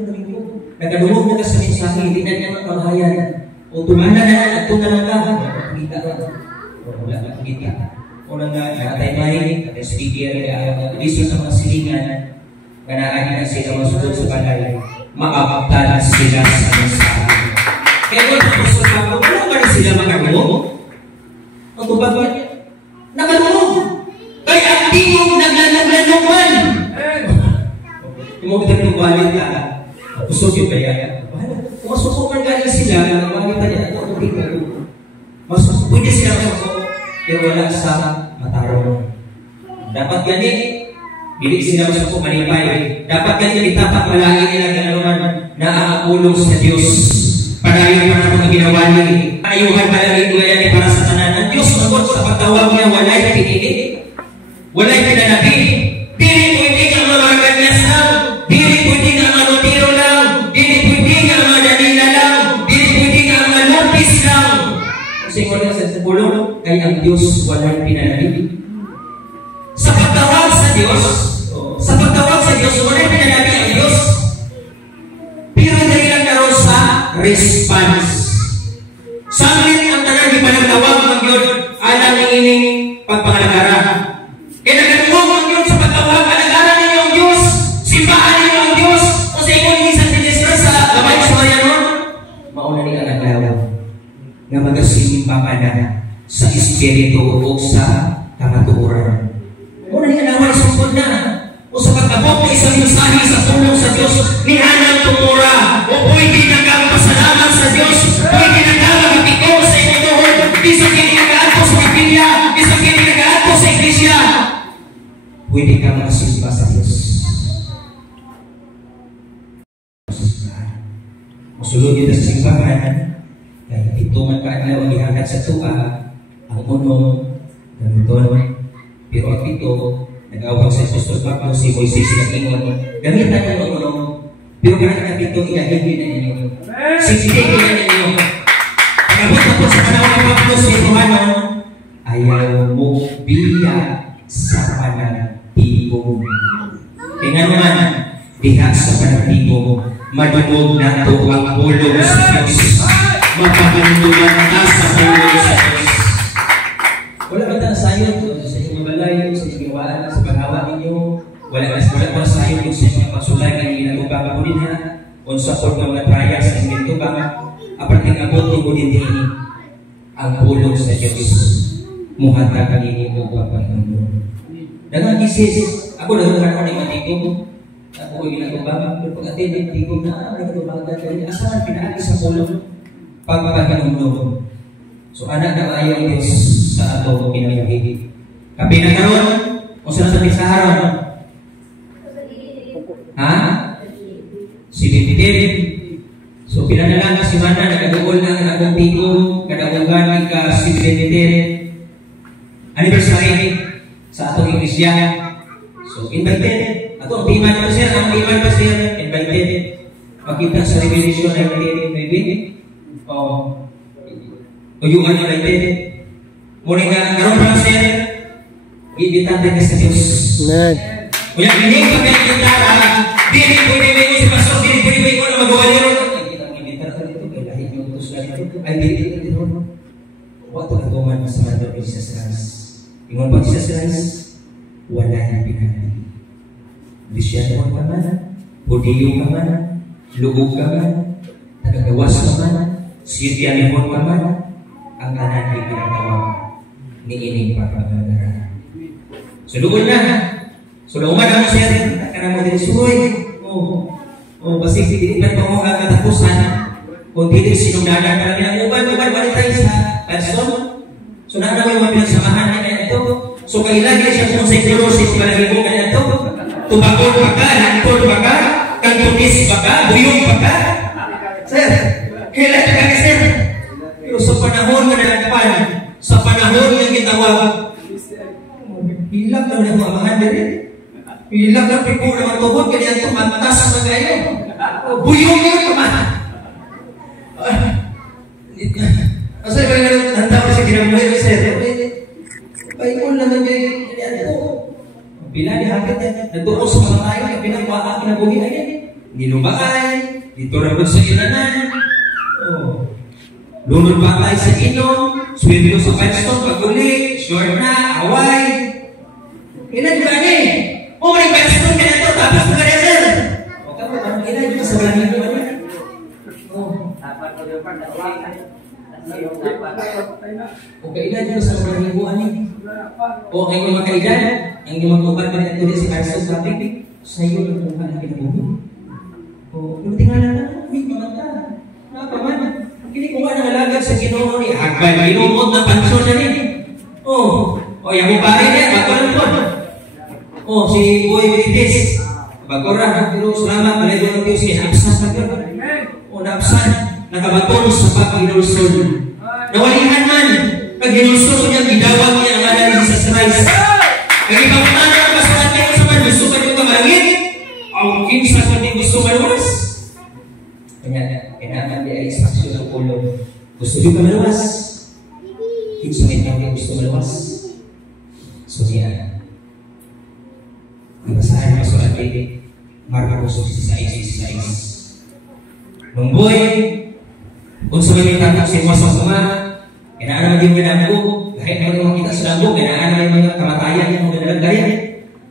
Nagkadulog na ka sa mensahe, hindi na niya magpanghayan. Kung tumana na at ito na lang ka, makikita ka. Wala na makikita. O nang nakatay may, at speaker, ibiso sa mga silingan, ganaan na sila masugod sa balay, maabtan sila sa mensahe. Kaya kung gusto ka, wala ba rin sila makagulog? Ang tubag ba? Nakagulog! Kaya ang tingog naglanong-lanongan! Yung mga kitang balit ka, gusto yun kaya, kung masusukan galing sila, makikita niya ito ang tingog. Pwede sila masukok, pero wala sa matarong. Dapat ganit, hindi sila masukok malipay. Dapat ganit, itapat malaki nila ganoon na ang ulong sa Diyos. Panayon pa na mga ginawa niya. Ayuhan malaki gaya niya para sa tanan. Ang Diyos magot sa pagtawag niya, walay pinili, walay pinanabi. Dili pwede ka mga kanyas lang, dili pwede ka mga notiro lang, dili pwede ka mga danila lang, dili pwede ka mga lopis lang. Kasi wala sa pulong, kaya ang Diyos walay pinanabi. Sa pagtawag sa Diyos, walay pinanabi ang Diyos. Pero dahil lang naroon sa response. Samit ang tanan di panagtawag ng Diyos, alam ng ining pagpangalagara. Kaya nagandong ang Diyos sa pagtawag, alagaran ninyo ang Diyos, simbahan ninyo ang Diyos, o sa inyo ni San Pedro sa Gabay sa Mayanon, mauna ni ang naglaw nga magasimpa ka na sa Espiritu o sa kamatuuran. Una ni ang sumpod na o sa pagkabot na isang mensahe sa tulong sa Diyos ni Hanang Tumura o pwede nagpasalamat sa Diyos, pwede nagpapatiko sa inyo doon, isang kinigagato sa Biblia, isang kinigagato sa Iglesia, pwede ka makasimba sa Diyos. Masulod dito sa simbahan, kaya ito man kaadlaw ang ihangad sa tuwa, ang unong, gamiton, pero ang ito, nag-awag sa Apostol Pablo, si Moises nag-ingon, gamitan niyo ang unong, pero kahit ito, inahigin na ninyo. Sisigigin na ninyo. Pagabot na po sa panahon ng Pablo, si Romano, ayaw mo biya sa panagtibong. Kaya nga naman, diha sa panagtibong, madugog na ito ang pulong sa Diyos. Mapapanundugan na sa pulong sa Diyos. Wala ba tayo sayo sa inyong mabalay, sa inyong gawaan, sa paghawa ninyo? Wala ba sayo sa inyong pagsulay kanina kung baka po din ha? Kung sa pulong mga traya sa inyong tubang, Apat nag-abot mo din ang pulong sa Diyos. Muhata kanini mo Panginoon. Dagang kisis, ako lang ako ni Matigo. Ako ay ginagawa, pero pag-atin, Matigo na, nagbabaga kayo. Asahan pinaalis sa pulong? Pagpapanunod. So, anak na ayaw ang Diyos sa ato pinamihigit. Kapinagaron, o sa pisaharon? Ha? Si Bibidin. So, pinanalang si Mana, nagagawal na ang agong tigo, kadagugan ka si Bibidin. Anniversary sa atong iglesia. So, invited. Ato, ang timan pa siya, invited. Makita sa Revelation 19, maybe. O yung invited. Muna nga, naroon pa siya, ibitante ka sa Diyos. Kaya hindi pa kayo gitara, dili po ibigay si Pastor, dili po ibigay ko na magawa niyo. Kita ang ibitara dito, kaya lahit yung utos na dito. Ay, dili dito. Wato na tuman sa mga Jesus Christ. Ingon pa Jesus Christ, wala na pinagay. Bisyan mo ka man, Hudiyo ka man, lugog ka man, nagagawas ka man, siryanin ka man, ang kanan ay pinagawa ni ining pagpagandara. So, lugod na. So, nauman ako siya rin, ka na mo din suroy. Basi, hindi pa mo katapusan, kung hindi sinundanan ka namin ang uban, balik tayo sa person. So, naana mo yung mga pinagsamahan na kaya ito. So, kailangan siya kung sa chlorosis, palagi mo kaya ito. Tubakon pa ka, hantod pa ka, kantunis pa ka, buyong pa ka. Sir, kailangan ka ka, sir. Pero sa panahon na nalagpan, sa panahon na gitawag, hilang na mga mamahan din. Hilang na pipo na matubod, kaya ito mantas na kayo. Buyong yun naman. Kasi kaya handa ko sa ginamuhin, sir. Paikon naman din, kaya ito. Bila di hanggat yan, nagdoon sa mga tayo, pinagwaka, kinabuhin na yan. Ninubaay, dito naman sa ilanan. Lunod pa tayo sa inom, swim sa Firestone, pag-uli, short na, away. Ilan ba ni? May Firestone ka na ito, tapos na kaya sir. Ilan ba sa galing mo? Ilan ba sa galing mo? O ang inyong makailan, ang inyong magkuban pa na ito si Firestone topic, sa iyo lang kung ka na kinabuhin. Pero tingnan na, may mamata. Nakapaman. Hindi ko nga nangalagad sa Ginoo ni Hagbay. Ginumot na pansyon na rin. Yung mubari niya, bago lang po. Si Boy Benitez. Bago ra, pero salamat. Malay ko ng Diyos, naapsan na ka. Naapsan. Nakabaton sa pag-ginulson. Nawalihan man. Pag-ginulson niya, gidawag niya ang ala ni Jesus Christ. Nagipagpunaan na ang pasalat niya sa man. Gusto ka niyo kamalangit? Ang kinsa ka niyo gusto maluwas? Kaya di ay espaksyon ng ulo. Gusto nyo ka maluwas? Kinsa niyo gusto maluwas? So niya, ibasahan mo sa atin, Marcos 16:16. Mungboy, kung sa may tatak si Mosong Kuma, kinaan naman yung ginagawa, kahit naman yung makita sa lambog, kinaan naman yung mga kamatayan yung mga nalagaya,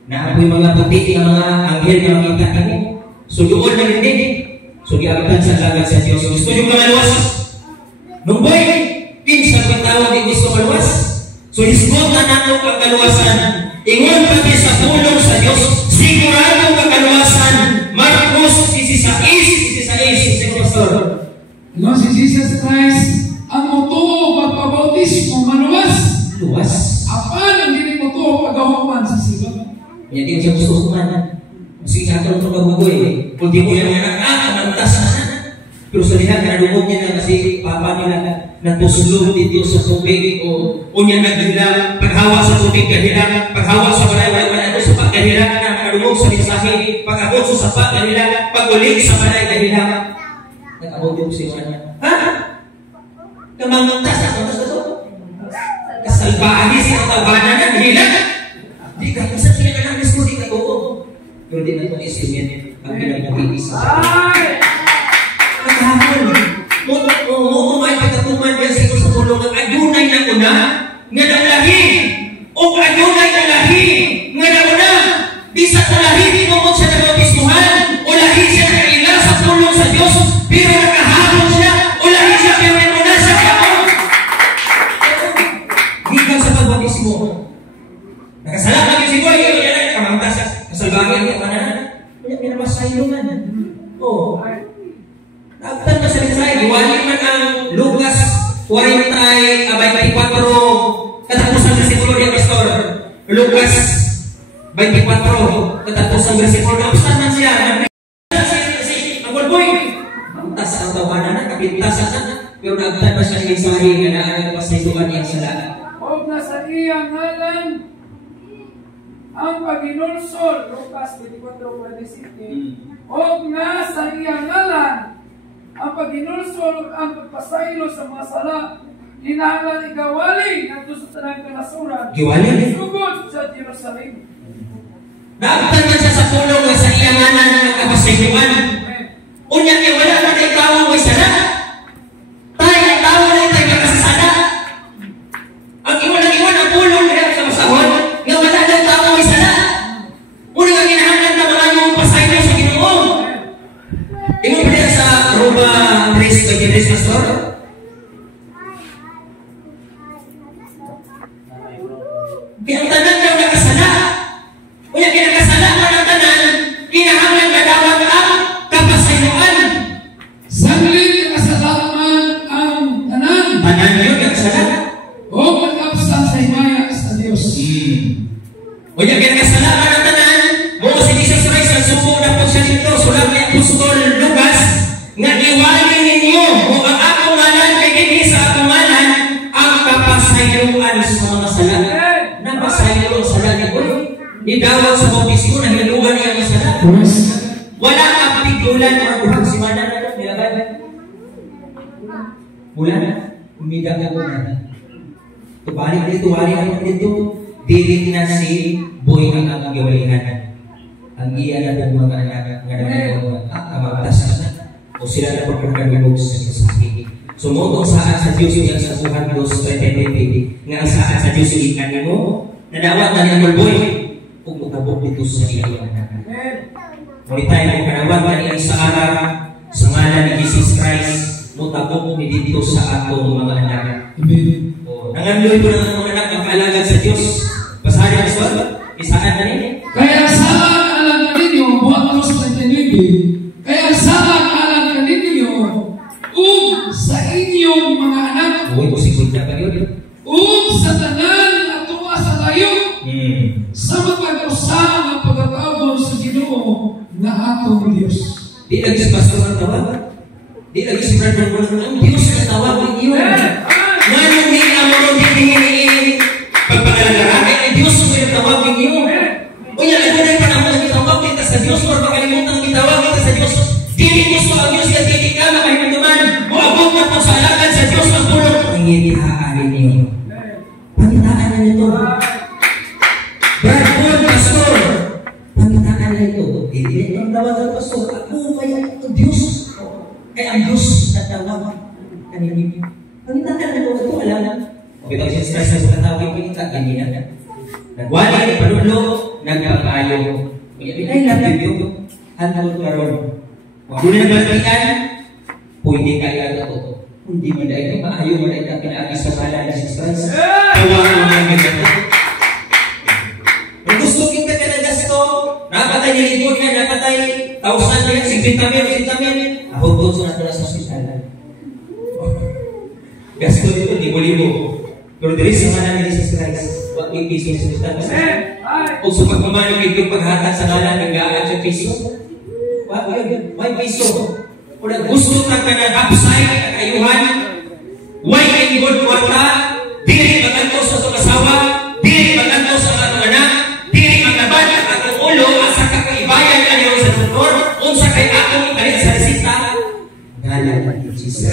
naapoy mga puti ng mga anghel na makita kami. So doon na rin. So giabtan sa lagat sa Diyos. Gusto nyo ka maluwas? Mungboy, pinsa kong tawag din gusto maluwas? So hisgot na nato ang kaluwasan. Ingon pati sa tulong sa Diyos, sigurado ang kaluwasan. Marcos 16:16. Pastor. No, si Jesus Christ, ang moto pagpabautismo maluwas. Luwas? Apan ang hindi moto pagawaman sa siba. Yan din siya gusto kumanan. Sige sa akin ito magugoy. Kung di mo yung anak, mantas na. Pero sa lihat, kanadungod niya na kasi papa nila natuslog dito sa tubig o niya nagdila, paghawa sa tubig kahirap, paghawa sa balay-balay sa pagkahirap na kanadungog sa mensahe, pag-abot sa pagkahirap, pag-uling sa balay kahirap. Nag-abot yung siya niya. Ha? Kamantas ako na sa ito? Kasalbahan sa tawanan na, hilang. Di ka, kasi siya ka lang mismo, di ka oo. Pero di na ito isipin ang pinag-iisa sa akin. Ang hapon, mo may pagkatuman yan sa sa tulong ng adunay na una, nga nalahi, o adunay na lahi, nga na una, bisa ko lahi, di mo siya nabautismuhan, o lahi siya na ila sa tulong sa Diyos, pero nakahapon siya, o lahi silungan. Oh. Naagtan pa sa mensahe, iwali man ang Lucas 24, katapusan versikulo niya, Pastor. Lucas 24, katapusan versikulo. Napusan man siya. Ang bulboy. Ang tasa ang tawanan na, kapintasan na. Pero naagtan pa siya ng mensahe, na sa silungan niya sa lahat. O na sa iyang ngalan, ang paginulsol, Lucas 24:27, o nga sa iyang ngalan, ang paginulsol ang pagpasaylo sa mga sala, kinahanglan igawali ng sa tanang kanasuran. Giwali? Sugod sa Jerusalem. Naagtan man siya sa pulong nga sa iyang ngalan ng kapasayloan. Unya kay wala na kay tao may sala. Tayo ang tao na tayo makasasala. Ang iwan ang pulong kaya sa masahon, nga wala na tao may sala. Una nga kinahanglan na mga yung pasaylo sa Ginoo. Ingon pa sa Roma 3:23, Pastor. Kaya ang tanan daw nakasala. Kaya kinakasala mo ng tanan, kinahanglan na dawag ang kapasayloan. Saglit kasalaman ang tanan. Tanan yun, nakasala. O magkapsa sa himaya sa Diyos. Kaya kinakasala mo ng tanan, mo si Jesus Christ ang sumo na po siya dito, sulat ni Apostol Lucas, nga iwalin ninyo o ang akong ngalan kay kini sa akong ngalan ang kapasayloan sa mga sala. Napasaylo sa sala ni Boy. Idawag sa bautismo na hilugan niya ang sala. Wala kang pigulan o buhang simana na ito, nilaban. Wala na. Umida ka na. Tuwali ang dito. Dirit na si Boy ang gawalingan. Ang iya na ng mga anak nga nagagawa kamagtas na. O sila na pagkakagulog sa mensahe. Sumutong saan sa Diyos yung sa Tuhan Diyos 2020 nga saan sa Diyos yung ikanin mo nadawat na niya Boy kung magabog dito sa iyang anak. Ngunit tayo kung kanawag na niya sa araw sa ngalan ni Jesus Christ mutabog ni dito sa atong mga anak. Amen. Nangandoy po ng mga anak ang kaalagad sa Diyos. Pasahan ang Sol, isaan na rin. Kaya saan alam ka ninyo, buhat Diyos 29, kaya saan alam ka ninyo, sa inyong mga anak, uy, musikod na pa yun. sa tanan at tuwa sa layo, sa magpag-usa ang pagkatawag sa Ginoo na atong Diyos. Di lagi si Pastor ang tawag. Di lagi si Brother ang Diyos na tawag ninyo. Nganong di amon di pagpangalagaan ay Diyos mo yung tawag ninyo. Unya, ano na yung panahon na itawag kita sa Diyos o pagkalimutan itawag kita sa Diyos. Dili gusto ang Diyos at hindi ka makahimanduman. Muabot na po sa alakan sa Diyos ang tulong. Ang inihaari ninyo. Pangitaan na nito. Brother, Pastor. Pangitaan na ito. Hindi ang tawag ng Pastor. Ako kaya ito Diyos. Kaya ang Diyos na tawag kanino. Pangitaan na ito. Ito alam na. Kapitang siya stress na sa katawag kita. Hindi na. Nagwali, panulo, nagpapayo. Ay lang yun. Hantol karon. Kung doon na nagbalatian, pwede kaya ito. Hindi mo na ito maayo mo na ito pinaagi sa kala ni Jesus Christ. Tawagan mo na yung ganda. Kung gusto kita ka ng gasto, napatay nilipod ka, napatay 1,000 yan, 50 mil. Ako doon sa natin sa hospital. Gasto dito, libo-libo. Pero diri sa kala ni Jesus Christ, wag may piso sa hospital. Kung sa pagmamano kayo paghatag sa kala, nag-aad sa piso. May piso. Kung gusto ka ng upside at ayuhan, why in good kwarta, dili maganto sa itong asawa, dili maganto sa mga anak, dili maglaban at atong ulo, asa ka kaibayan ka niyo sa doktor, unsa kay atong ikalit sa resita, ngalan ni Jesus.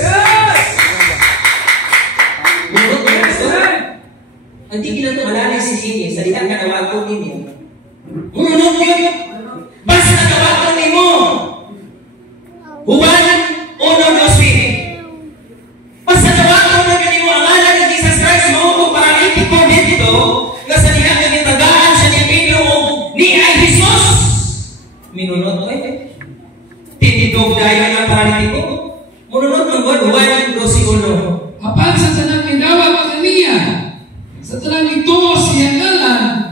Hindi kita malalay si Sini, salita ka na wako ninyo. Mununod yun! Basta nawako ninyo! Juan 1:12. Basta nawako na kanimo ang ngalan ni Jesus Christ mo kung paralitiko dito nga sa diha nga gitagaan sa ni Pedro ni ay Jesus. Minunod ko tinidog dayon ang paralitiko. Mununod ng Juan 1:12. Apan sa tanang minawag kaniya, sa tanang ituo siya ngalan,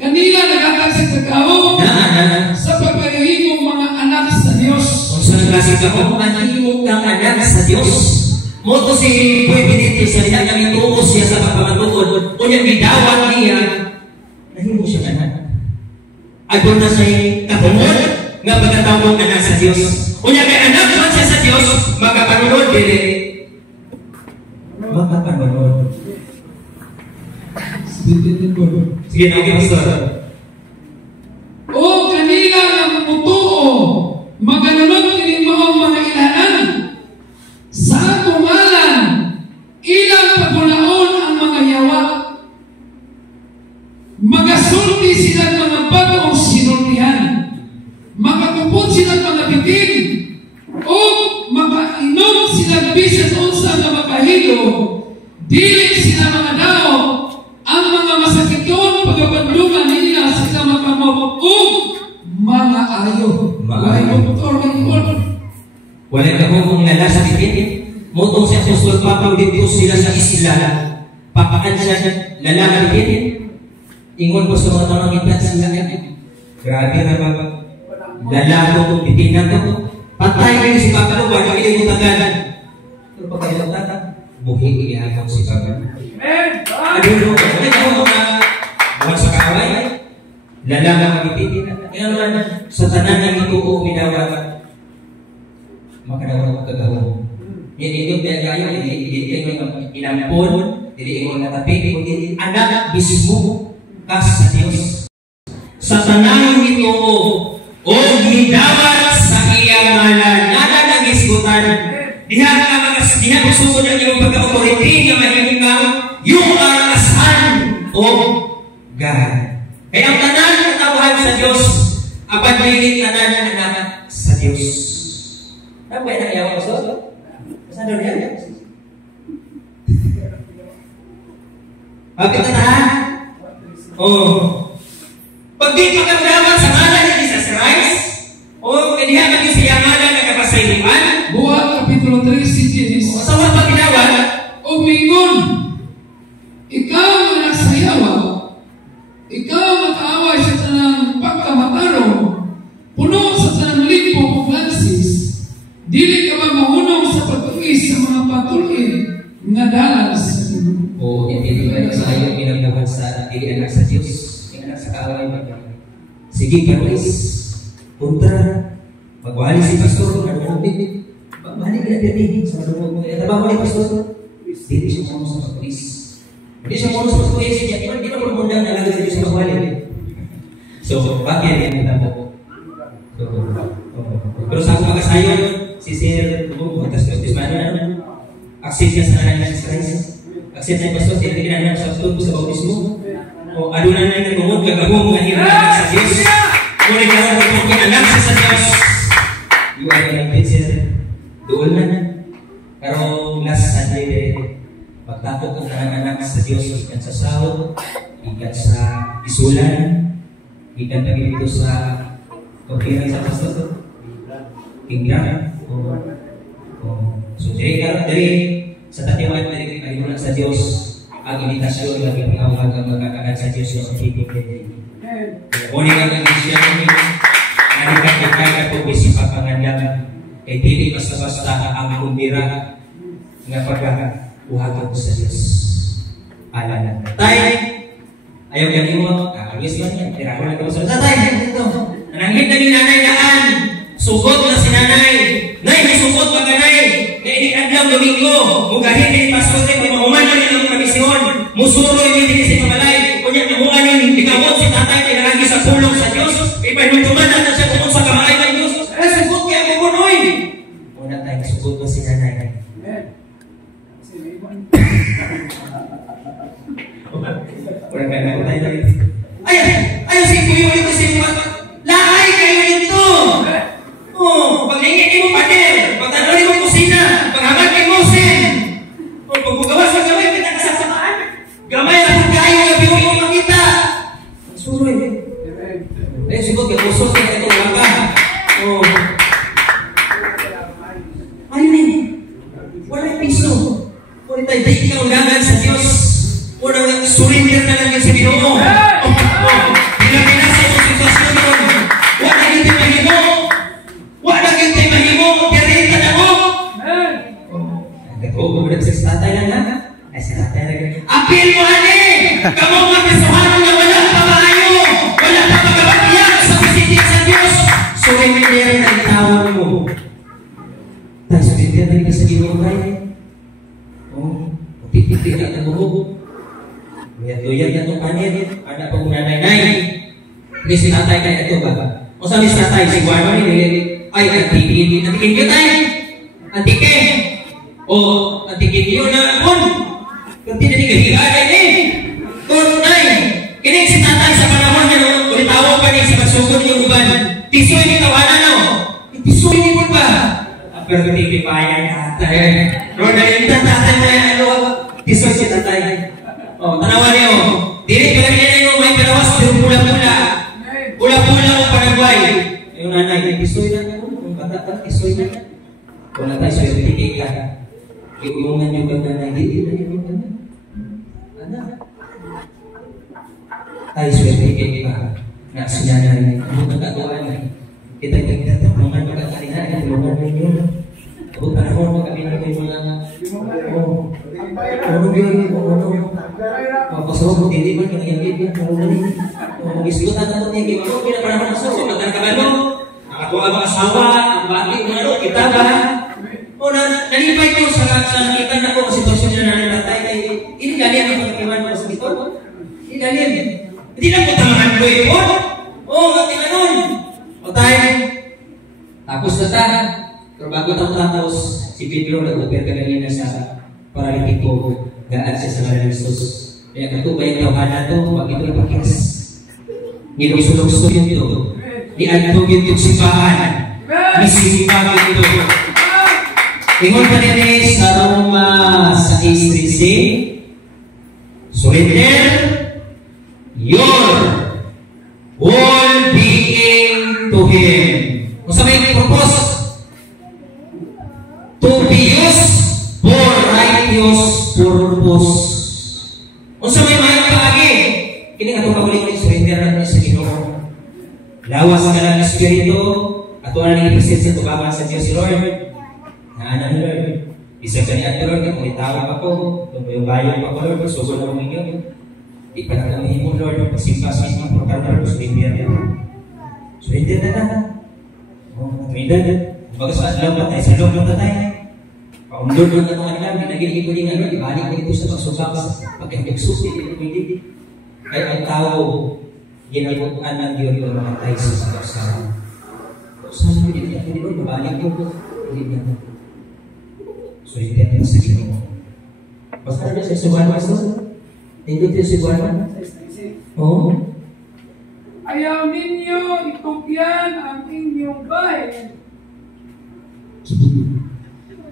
kanila naghatag sa kagao sa pagpahihimong mga anak Diyos. Kung saan klase ka kung manhimong kang anak sa Diyos. Moto si Boy Benito sa diha kami tuo siya sa pagpamatuod. Unya gidawat niya, nahimo siya anak. Adto na siya katungod nga pagkatawag anak sa Diyos. Unya kay anak man siya sa Diyos, makapanunod dili. Makapanunod. Sige, okay, Pastor. O kanila ang mutuo, maganunod kini maong mga ilahan. Sa atong ngalan, ilang pagulaon ang mga yawa. Magasulti sila mga bagong sinultihan. Makakupot sila mga bitin. O makainom sila bisan unsa nga makahilo. Dili sila mga dao. Ang mga masakiton pagabandungan nila sila makamabog mga ayo. Wala doktor ng Wala ka kung nala sa bitin. Motong si Apostol Pablo dito sila sa isla. Papakan siya lala bitin. Ingon po sa mga tamang ipat sila. Grabe na ba? Lala ko kung bitin na to. Patay kayo si Pablo. Wala kayo yung tagalan. Pero pag kayo tatang, buhi iyakan si Pablo. Aduh, buwan sa kaaway, lalalang magititin. Kaya naman, sa tanan ng ituo, minawa, makadawa kagawin. Hindi yung pinagayo, hindi yung inampon, hindi yung natapin, hindi anak mismo kas sa Diyos. Sa tanan ng ituo, o midawat sa iyang ngalan, nada nagisgutan, diha gusto niya yung pagka-authority na mahimong kang yung arasan o God. Kaya ang tanan ng tawahan sa Diyos, apan dili tanan ng anak sa Diyos. Ano ba yung ayaw ko sa Diyos? Saan doon yan? Bakit na tahan? Pag di pagkagdaman sa ngalan ni Jesus Christ, o kaniya kami siya ngalan na kapasayuan, Buhat Kapitulo 3, CGS. sa mga pagkinawan, O mingon, ikaw ang nagsayawa, ikaw ang makaaway sa tanang pagkamataro, puno sa tanang lipo o Francis, dili ka ba mahunong sa pagtuis sa mga patuloy nga dalan sa Diyos? o hindi ba sa ayaw ginagawa sa dili anak sa Diyos, yung anak sa kaaway ba? Sige, Paris, punta, magwali si Pastor, magbalik ka na din sa madumog. Trabaho ni Pastor, hindi siya mo sa pulis. Hindi siya mo sa pulis. Hindi na pumundang na lagi sa magwali. So, bakit yan ang tabo? Pero sa akong magasayon, si Sir Tugong, atas baptismano na, accept niya sa nalang ng Christ. Accept niya, Pastor, siya hindi na sa bautismo. O adunan na yung nagmumod, gagawong nga hirap sa Diyos. Ngunit gawang kung kinanap siya sa Diyos. You are elected, Sir. Doon na. Pero last Sunday, pagtatok ang anak sa Diyos, ikan sa sahod, ikan sa isulan, ikan pa dito sa pagkirang sa Pastor. Tingnan. So, dari sa tatiwan, dari kalimunan sa Diyos, ang imitasyon, ang ipinawag ang magkakagat sa Diyos yung pagkikipin. Kung nga ang siya namin, nanikakikaya po isip ang pangandang, kay dili basta-basta ang kumbira nga pagkakakuhagan ko sa Diyos. Alala. Tay, ayaw ganin mo, always man yan, tira ko lang ito sa Tay, ito. Nananghit na ni nanay daan, sugot na si nanay. Nay, may sugot pa ka nay. Kaya inikadlang Domingo, mugahin ni Pastor Tay, mahuman na rin ang kamisyon, musuro yung hindi si Pamalay, kunya namuha nyung ikawot si tatay, pinaragi sa pulong sa Diyos, ipanutuman na siya kung sa kamalay ng Diyos. Sugot kaya mo kunoy. Una tayo, sugot na si nanay. Kurang kaya na tayo tayo. Ay, si Kuyo ito si Kuyo. Lahay kayo ito. Pag-ingin mo pader, pag-tanori mo kusina, pag-habag kay Mosen. Pag-bugawas sa gamay, pinakasasamaan. Gamay na kung kayo, gabi mo yung makita. Suroy. Eh, siguro, kaya usok na ito waka. Ayun eh. Walang piso. Kung tayo ikaw gagan sa Diyos, unang surrender na lang sa Ginoo. Pinapinasa sa sitwasyon doon. Wala hindi mahimo. Wala tatay lang na. Ay, si tatay lang. Apil mo, ani! Kamu mga kasuhanan na wala pa maayo! Wala pa magkabatiyak sa pagsitik sa Diyos! So, may meron na itawan mo. Tayo sa pintiyan na rin sa ginoo tayo. Oh, pitik-pitik na buhok. Luyat-luyat na itong kanin. Anak pa kong nanay-nay. Hindi si tatay kaya ito ba? O sabi si tatay, si Guano ni ay, antikin nyo tayo. Antikin. O, antikin nyo na akon. Kunti na di kahigaan eh. Tunay. Kinig si tatay sa panahon na ulitawa pa niya sa pagsugod yung uban. Tisoy ni tawanan no. Tisoy ni mo ba? Pero hindi payan tatay. No, dahil tatay na ano, tisoy si tatay. O, tanawan niyo. Dili pa rin niya yung may pinawas, pero pula-pula. Pula-pula o Paraguay. Yung nanay, tisoy na niya. Kung bata ka, tisoy na niya. Wala tayo, swerte ka. Iulungan niyo ba nanay? Hindi na niyo ba nanay? Anak. Tayo, swerte ka. Nasinanay. Ano nagkatuan eh. Kita tulungan magkakalihan. Tulungan ninyo. Ako panahon mo kami na kayo mga Pagpasok, hindi man kinagigit yan. Isikutan na ito niya. Gimano, pinapanahon na suso. Magkakabalo. Nakatuwa ang asawa. Ang bati, kita ba? O, nalipay ko sa nakita na ko ang sitwasyon niya na nanatay. Hindi galing ang pagkiwan mo sa dito. Hindi galing. Hindi na po tamangan ko yun. O, tingnan. O tayo. Tapos na tayo. Pero bago tapos, si Pedro nag-upir ka kanina sa paralitiko. Gaan siya sa ngalan ng Jesus. Kaya katubay ang tawhana to, pag ito ipakis. Nilusulog-sulog yun ito. Niantog yun yung simbahan. Nisimpag ito. Ingon pa nila sa Roma 6:13. Surrender your whole being to Him. Kung sa may purpose, to be used for righteous purpose. Kung sa may mahal kaagi, kini nga itong kabuling surrender natin sa Ginoo. Lawas ka lang ng Espiritu, at wala nang ipisit sa tubaban sa Diyos si Lord. Naanan ni Lord. Isang kaniya at Lord, kung itawag ako, kung yung bayan pa ko Lord, susunod mo ninyo. Ipanagamihin mo Lord, pasimpas mo ang program Lord, surrender na. Surrender na na. Surrender na. Bagas sa alam na tayo, sa loob na tayo. Paundod mo na mga ilang, binagin ko din ano, ibalik mo ito sa pagsubak, pagkakagsusi, hindi. Kaya ang tao, ginagutan ng Diyos yung mga tayo sa pagsawa. Saan mo din, hindi mo, ibalik mo, hindi na. So, hindi natin sa Ginoo. Basta na sa Suban, Maso? Hindi ito sa Suban? Oo. Ayaw ninyo itukyan ang inyong bayan.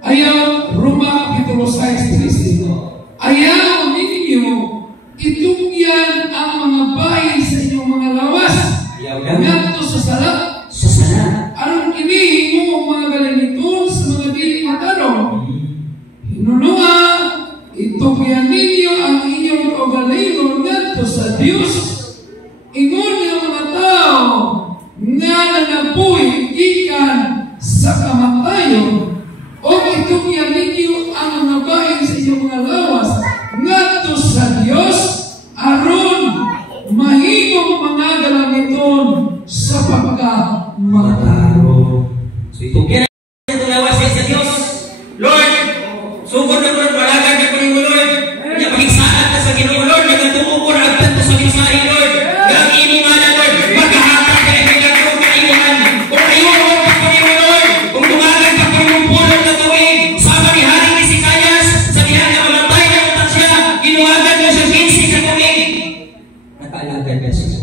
Ayaw, Roma Kapitulo 6:13. Ayaw ninyo itukyan ang mga bahay sa inyong mga lawas. Ngadto sa sala. Sa sala. Aron kini mo mga galaniton sa mga dili matarong. Hinununga, itukyan ninyo ang inyong kaugalingon ngadto sa Dios. Ingon ng mga tao nga nanabuhi ikan sa kamatayon. O itukyan ninyo ang mga bahay sa inyong mga lawas ngadto sa Dios aron mahimong mga galaniton sa pagkamataro. So itukyan natin lawas sa Diyos. Lord, sugod na Lord, malagan ka po rin mo Lord. Kanya pagigsaan ka sa Ginoo Lord, nagatuo ko na agtan ko sa Bisahe Lord. Galang inimala Lord, magkahatan ka na kailan ko kailangan. Kung ayun mo pa po rin mo Lord, kung tumagan ka po rin mong pulong na tuwing, sama ni Haring Hezekias, sa dihan na mamatay na utak siya, ginuwagan mo siya 15 ka tuwing. Nakaalagan ka siya.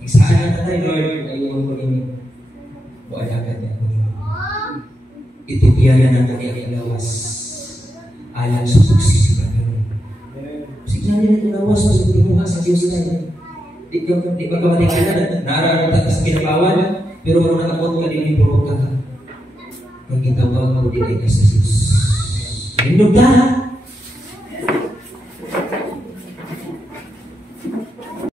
Igsaan na tayo Lord, ayun ko rin. O alagan niya ko rin. Itukyan na ng kanyang lawas. Alam sa pagsisipan nyo. Sigla niya na lawas sa timuha sa Diyos na yun. Di ba kawating ka na, naararan ka sa kinabawal, pero kung nakapot ka din, ipuro ka. Ang gitawag ko din ay ka sa Diyos. Indog ka!